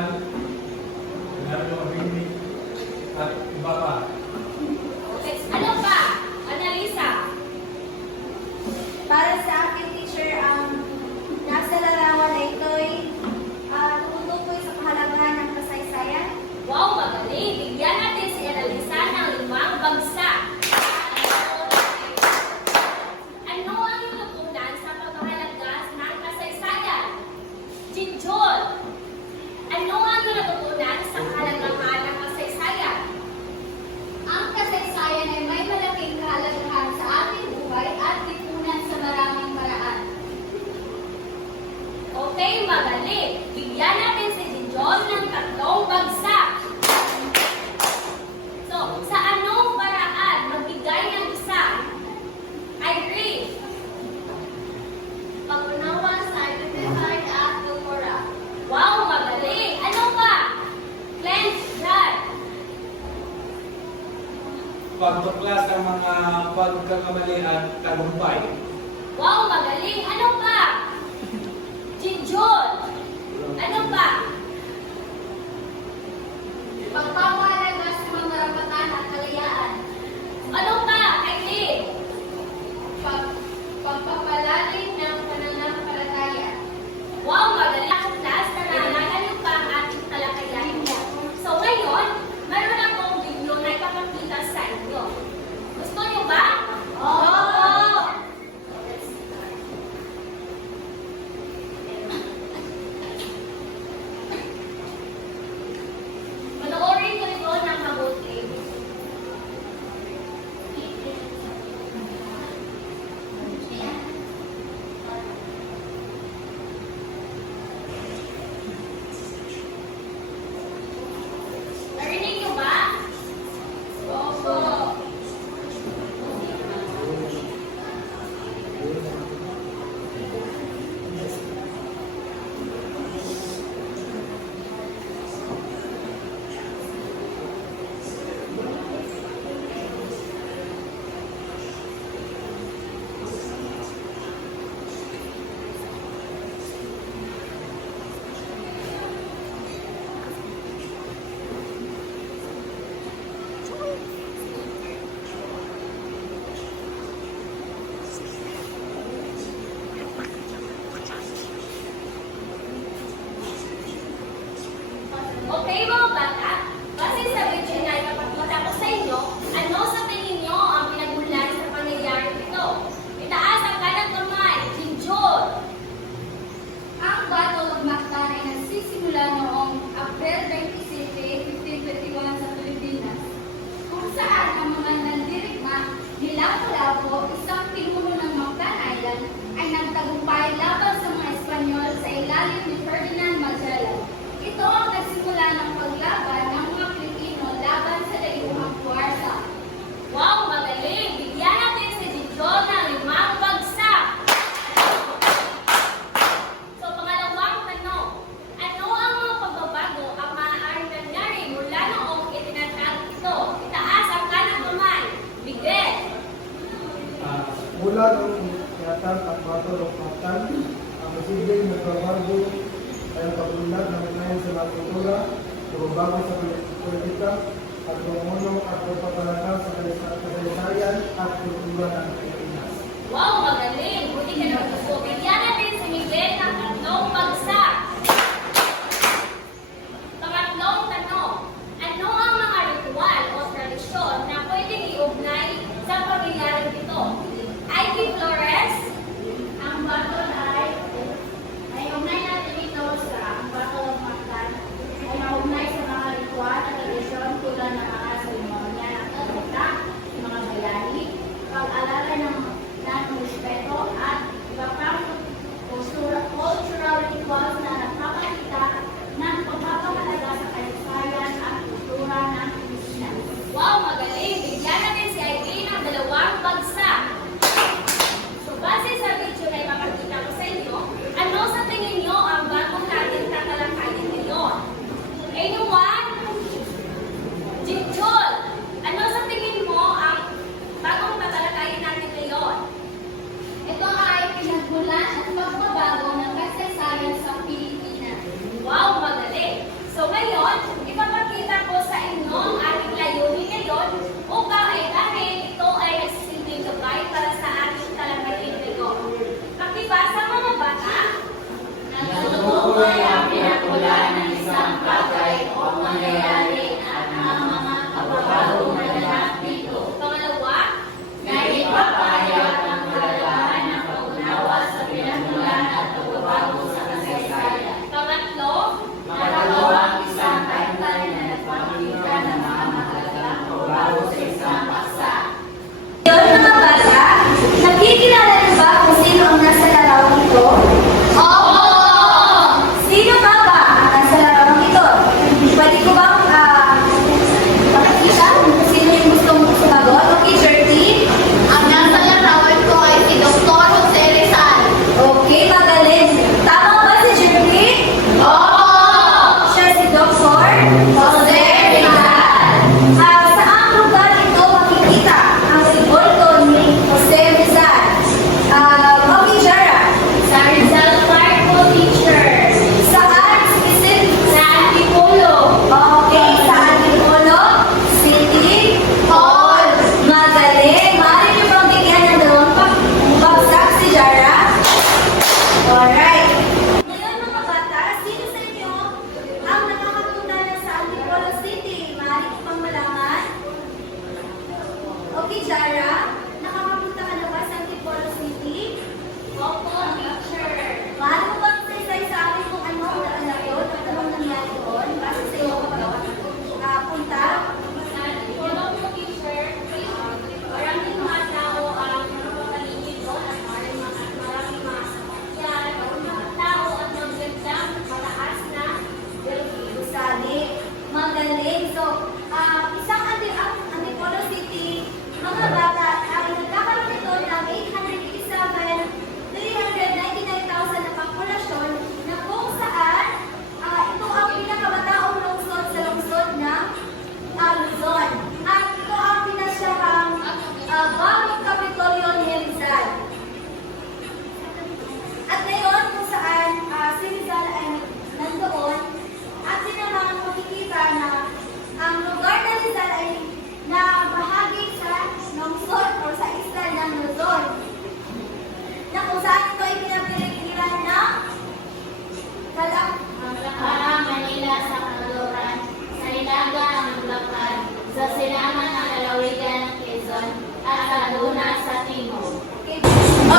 Rizal, Leonardo Abini, at iba pa. Ano pa? Annalisa? Para sa akin, teacher, nasa larawan na ito'y tumutukoy sa kahalagahan ng kasaysayan. Wow, magaling! Bigyan natin si Annalisa ng 5 bagsak. Ano ang natutunan sa pagkahalaga ng kasaysayan? Jinjol! Ano ang natutunan sa kahalagahan ng kasaysayan? Ang kasaysayan ay may malaking kahalagahan sa ating buhay at lipunan sa maraming paraan. Okay, magaling! Bigyan natin si Jinjol ng 3 bagsak. So, sa anong paraan magbigay ng isa? Irene? Pag-unawa sa identified at kultura. Wow, magaling! Ano pa? Cleanse blood. Pagtuklas ng mga pagkakamali at tagumpay. Wow, magaling! Ano pa? Jinjol. Ano pa? Pagpapahalaga sa mga karapatan at kalayaan. Ano pa? Eileen? Pagpapalalim ng pananampalataya. Wow, magaling ang class na naalala niyo pa ang ating talakayan mo. So ngayon, meron akong video na ipapakita sa inyo. Gusto niyo ba? Oo! Panoorin ko ito ng mabuti. Narinig niyo ba? Opo. Okay mga bata, base sa video na ipapakita ko sa inyo, ano sa tingin nyo ang pinagmulan sa pangyayari ito? Itaas ang kanang kamay, Jinjol. Ang Battle of Mactan ay nagsisimula noong April 27, 1521 sa Pilipinas, kung saan ang mga nandirigma ni Lapu-Lapu, isang pinuno ng Mactan Island, ay nagtagumpay laban sa mga Espanyol sa ilalim ni Ferdinand Magellan. Ito ang nagsimula ng paglaban ng mga Pilipino laban sa dayuhang puwersa. Wow, magaling! Bigyan natin si Jinjol ng 5 bagsak. So, pangalawang tanong. Ano ang mga pagbabago ang maaaring nangyari mula noong itinatag ito? Itaas ang kanang kamay. Miguel. Mula nung tinatag ang Battle of Mactan, ang posibleng nagbabago ay ang pag-unlad ng unayan sa mga kultura, pagbabago sa politika, at tumuno at pagpapalaga sa kasaysayan at kultura ng Pilipinas. Wow, magaling! Buti ka na gusto. Bigyan natin si Miguel ng 3 bagsak. Pangatlong tanong. Ano ang mga ritual o tradisyon na pwedeng iugnay sa pagyayaring ito? Ivy Flores? Ang battle ay ugnay natin ito sa ang Battle of Mactan ay maugnay sa mga ritual at tradisyon tulad ng mga seremonya ng pagkita, mga bayani, pag-alala ng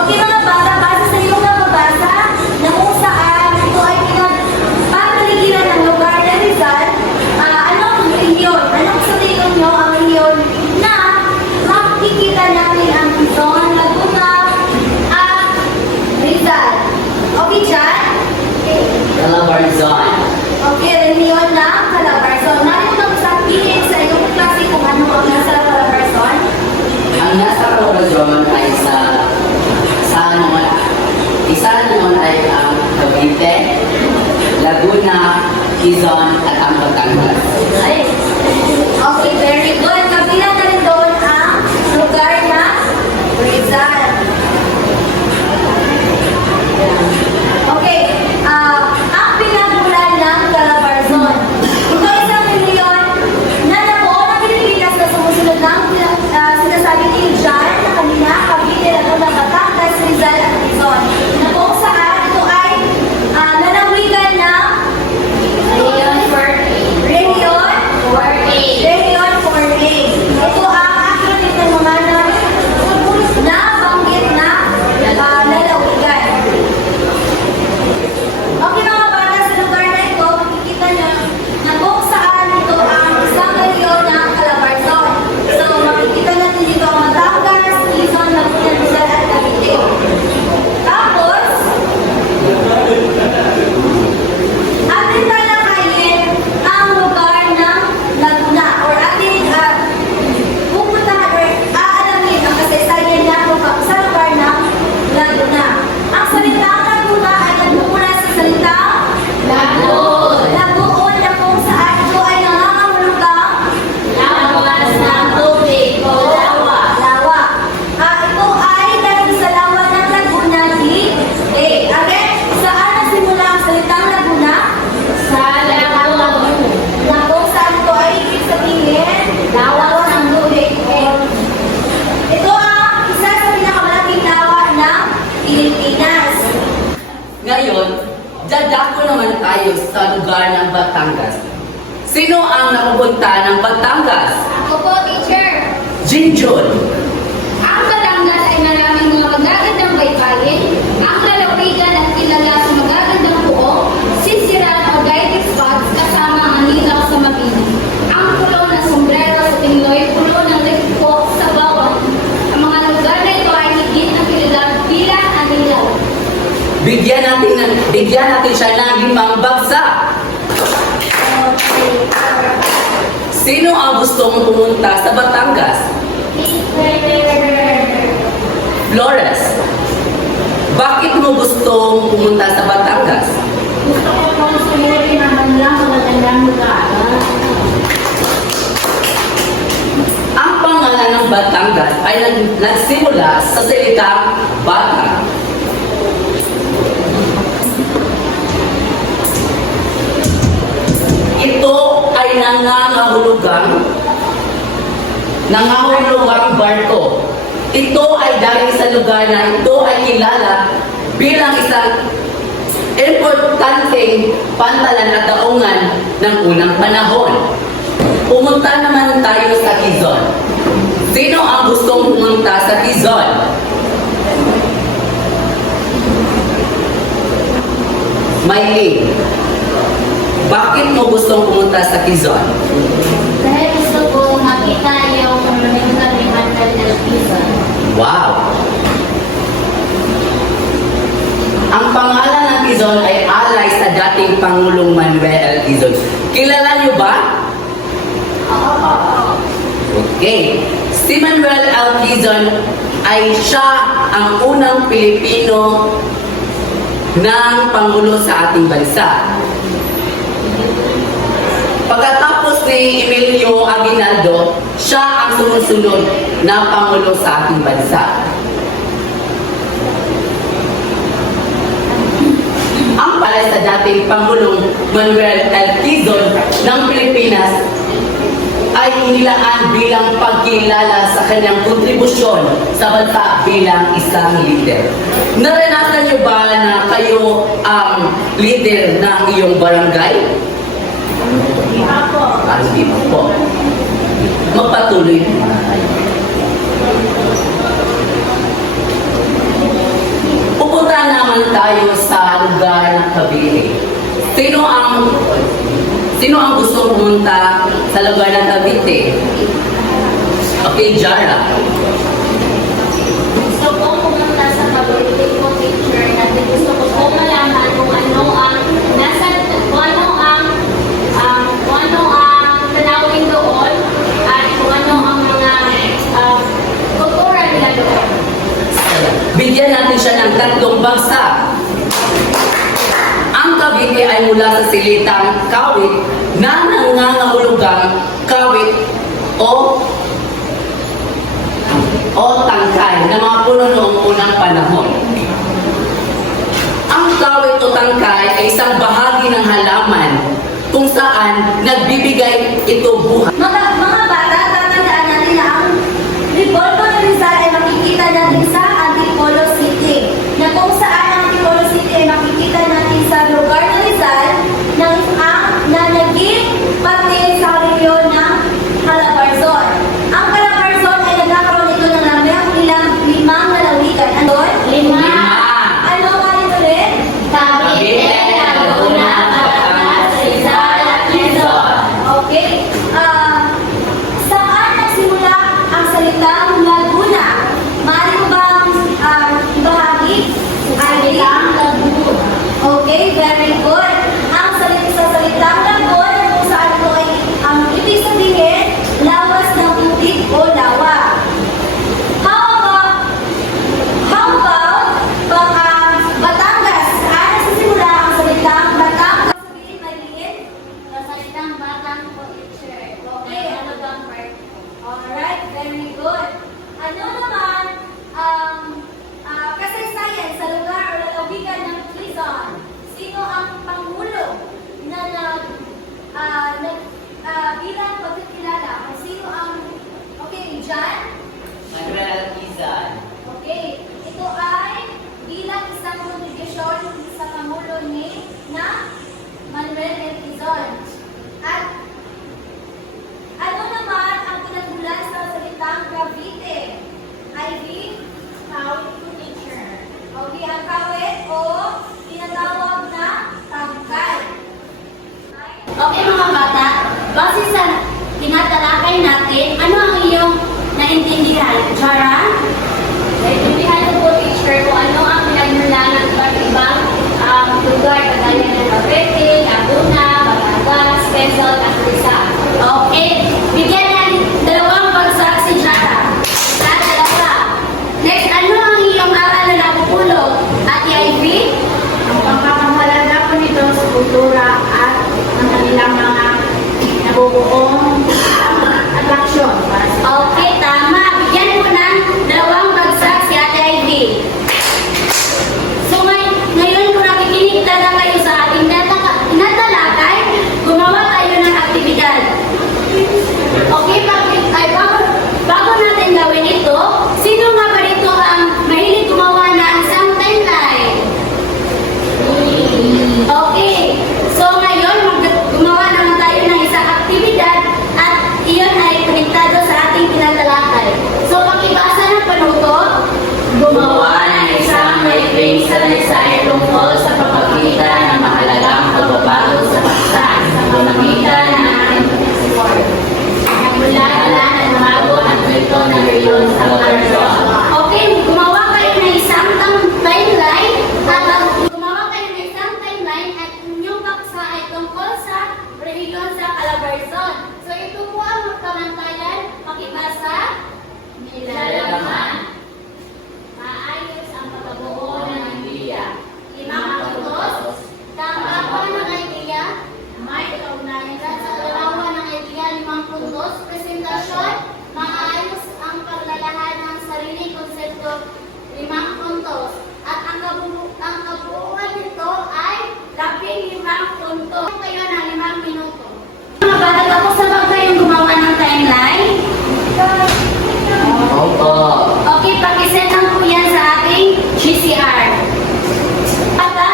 Okay mga bata, base sa iyong nababasa na kung saan ito ay pinagpapaligiran ng lugar na Rizal, anong rehiyon? Anong sa tingin nyo ang rehiyon na makikita natin ang Quezon, Laguna, at Rizal? Okay dyan? Okay. Calabarzon. Okay, rehiyon ng Calabarzon. Narin mo sabihin sa iyong klase kung ano ang nasa Calabarzon? Ang nasa Calabarzon ay isa naman ay ang Cavite, Laguna, Quezon, at ang Batangas. Okay, very good. Kabilang na rin doon ang lugar na Rizal. Okay, ang pinagmulan ng Calabarzon. Ito ay isang rehiyon na nabuo ng Pilipinas na sumusunod ng sinasabi ni John na kanina, Cavite, Laguna, Batangas, Rizal, at Quezon. Na kung saan ito ay nanawigan ng Rehiyon 4A. Rehiyon 4A. Ito ang acronym ng mga nabanggit na lalawigan. Okay mga bata, sa lugar na ito, makikita nyo na kung saan ito ang isang rehiyon ng Calabarzon. So, makikita natin dito ang Batangas, Quezon, Laguna, Rizal, at Cavite. Tapos, atin talakayin ang lugar ng Laguna or atin pupuntahan or aalamin ang kasaysayan ng sa lugar ng Laguna. Ang salitang Laguna ay nagmumula sa salitang Lagoon. Lagoon na kung saan ito ay nangangahulugang Lawas ng tubig o lawa. lawa. Ito ay dahil sa lawa ng Laguna di Again, saan nagsimula ang salitang Laguna? Sa lagoon. Na kung saan ito ay ibig sabihin, lawa ng tubig. Ito ang isa sa pinakamalaking lawa ng Pilipinas. Ngayon, dadako naman tayo sa lugar ng Batangas. Sino ang napupunta ng Batangas? Ako po, teacher. Jinjun. Ang Batangas ay maraming mga magagandang baybayin. Ang lalawigan at kilala sa magagandang buo, sisiran o guiding spots kasama ang anilaw sa Mabini. Ang pulo ng sombrero sa Tingloy, pulo ng Legpo sa Bawang. Ang mga lugar na ito ay higit na kilala bilang anilaw. Bigyan natin siya ng 5 bagsak. Sino ang gustong pumunta sa Batangas? Flores. Bakit mo gustong pumunta sa Batangas? Gusto ko pong sumurin ang bandang magandang lugar. Ang pangalan ng Batangas ay nagsimula sa salitang bata. Ito ay nangangahulugang barko. Ito ay dahil sa lugar na ito ay kilala bilang isang importanteng pantalan at daungan ng unang panahon. Pumunta naman tayo sa Quezon. Sino ang gustong pumunta sa Quezon? Maylin. Bakit mo gustong pumunta sa Quezon? Dahil gusto ko makita yung monumental ni Manuel L. Quezon. Wow! Ang pangalan ng Quezon ay alay sa dating Pangulong Manuel L. Quezon. Kilala niyo ba? Okay. Si Manuel L. Quezon ay siya ang unang Pilipino ng Pangulo sa ating bansa. Pagkatapos ni Emilio Aguinaldo, siya ang sumusunod na Pangulo sa ating bansa. Ang palay sa dating Pangulong Manuel L. Quezon ng Pilipinas ay inilaan bilang pagkilala sa kanyang kontribusyon sa bansa bilang isang leader. Naranasan niyo ba na kayo ang leader ng iyong barangay? Hindi ako. Hindi mo po. Magpatuloy na tayo. Sino ang gustong pumunta sa lugar ng Cavite? Okay, Jara. Gusto kong pumunta sa Cavite po, teacher, at gusto ko po malaman kung ano ang tanawin doon at kung ano ang mga kultura nila doon. Bigyan natin siya ng 3 bagsak. Ang Cavite ay mula sa silitang kawit na nangangahulugang kawit o tangkay na mga puno noong unang panahon. Ang kawit o tangkay ay isang bahagi ng halaman kung saan nagbibigay ito buhay. Mga bata, tatandaan natin na ang Antipolo Rizal ay makikita natin sa Antipolo City. Na kung saan ang Antipolo City ay makikita natin sa lugar ng Rizal na naging parte sa rehiyon ng Calabarzon. Ang Calabarzon ay nagkakaroon ito ng limang lalawigan. Ano? 5. Ano nga ito ulit? Cavite, Laguna, Batangas, Rizal, at Quezon. Okay. Saan nagsimula ang salitang Laguna? Maaari mo bang ibahagi? Salitang Laguna. Okay, very good. Sa salitang Laguna, kung saan ito ay ang ibig sabihin, lawas ng tubig o lawa. How about Batangas? Saan nagsisimula ang salitang Batangas? Sabihin, Marilyn? Sa salitang Batang po, teacher. Okay. Ano bang part? Alright, very good. Ano naman kasaysayan sa lugar o lalawigan ng Quezon? Sino ang pangulo na bilang pagkakilala? Sino ang... Okay, John? Manuel Quezon. Okay, ito ay bilang isang kontribusyon sa pangulo na Manuel M. Quezon. At ano naman ang pinagmulan sa salitang Cavite? Ivy? Kawit po, teacher. Okay, ang kawit o tinatawag na tangkay. Okay mga bata, base sa tinatalakay natin, ano ang iyong naintindihan? Jara? Naintindihan ko po, teacher, kung ano ang pinagmula ng iba't ibang lugar, kagaya ng Cavite, Laguna, Batangas, Quezon, at Rizal. Okay, bigyan ng 2 bagsak si Jara. Sa 2. Next, ano ang iyong aral na napupulot? At Ivy? Ang pagpapahalaga po nito sa kultura at ang kanilang mga nabubuong atraksyon. Okay, tama. Bigyan mo ng 2 bagsak si Ate Ivy. So ngayon kung nakikinig talaga kayo sa ating tinatalakay, gumawa tayo ng aktibidad. Okay, bago natin gawin ito, sino nga ba dito ang mahilig gumawa ng isang timeline? Okay, so ngayon gumawa naman tayo ng isang aktibidad at iyon ay konektado sa ating tinatalakay. So pakibasa ng panuto, gumawa ng isang maikling salaysay tungkol sa pagpapakita ng mahalagang pagbabago sa paksa sa pamamagitan ng ating pag-support. Nagmula-mula na lumago ang kwento ng reyon sa Calabarzon. Okay, gumawa kayo ng isang timeline at inyong paksa ay tungkol sa rehiyon sa Calabarzon. So ito po ang magkamantayan, pakibasa, nilalaman, maayos ang pagkabuo ng idea, 5 puntos, tama ng idea, may kaugnayan sa dalawa ng idea, 5 puntos, presentasyon, maayos ang paglalahan ng sariling konsepto, 5 puntos, at ang kabuuan nito ay 15 puntos. Kayo na 5 minuto. Mga bata, tapos na ba kayong gumawa ng timeline? Opo. Okay, pakisend lang po yan sa ating GCR. Bata,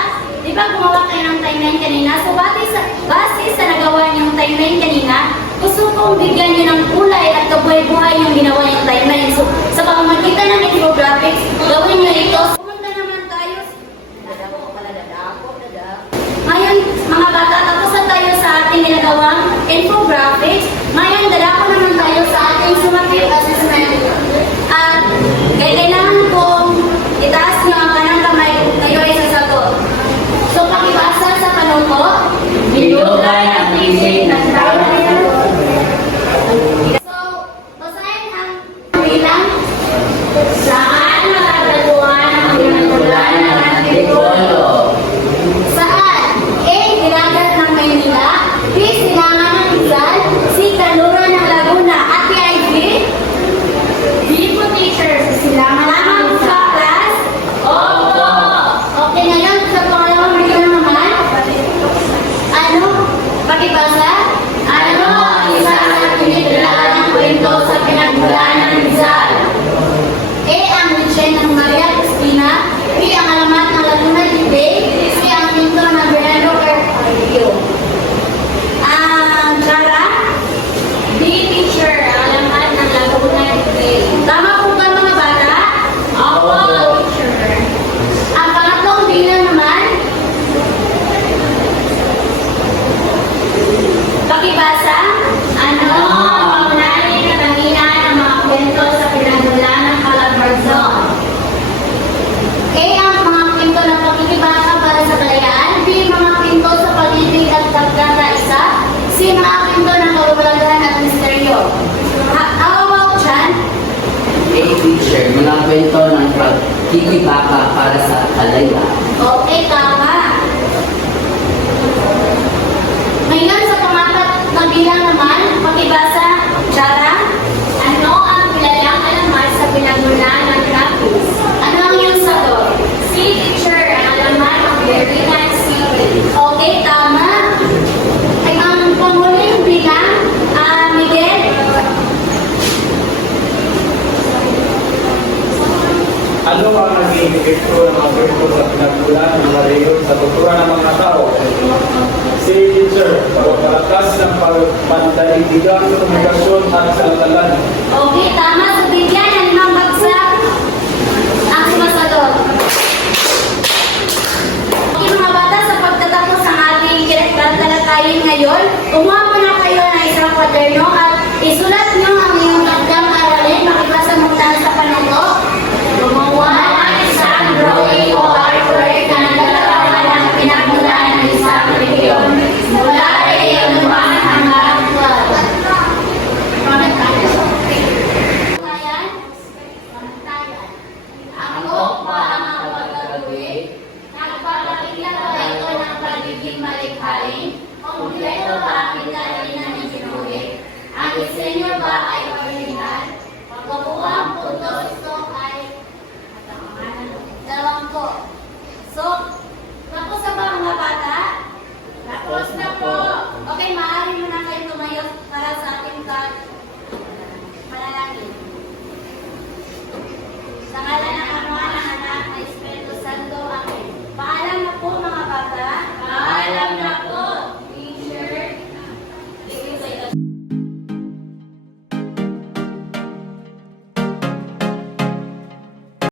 di ba gumawa kayo ng timeline kanina? So, base sa nagawa niyong timeline kanina, gusto kong bigyan niyo ng kulay at kabuhay-buhay yung ginawa niyong timeline. So, sa pamamagitan ng infographics, gawin niyo ito. Pumunta naman tayo. Ngayon, mga bata, tapos na tayo sa ating ginagawa teacher, mga kwento ng pagkikibaka para sa kalayaan. Okay, tama. Ngayon sa pangapat na bilang naman, pakibasa, Chara. Ano ang kilalang alamat sa pinagmulan ng Trappist? Ano ang iyong sagot? Si teacher, ang alamat ng Berlin City. Okay, tama. Ay, ang panghuling bilang, Miguel. Ano ang naging epekto ng mga kwento sa pinagmulan ng mga reyon sa kultura ng mga tao? Si teacher, pagpalakas ng pagpandaigdigan, komunikasyon at salatalan. Okay, tama sa Biblia.